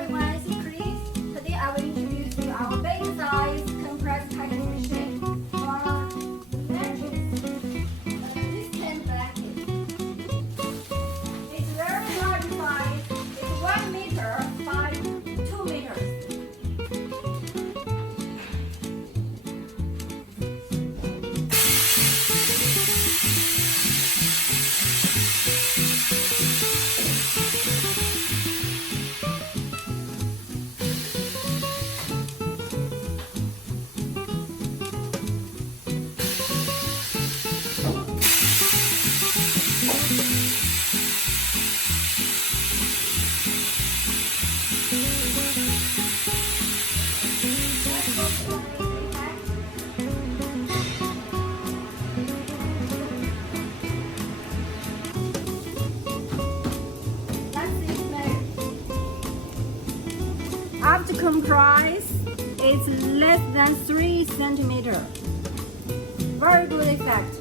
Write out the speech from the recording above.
everyone, it's Chris. Today I will introduce you our big size compressed tightening machine for mattress. This can blanket. It's very large size. It's 1 meter by 2 meters. After compress, it's less than 3 centimeters. Very good effect.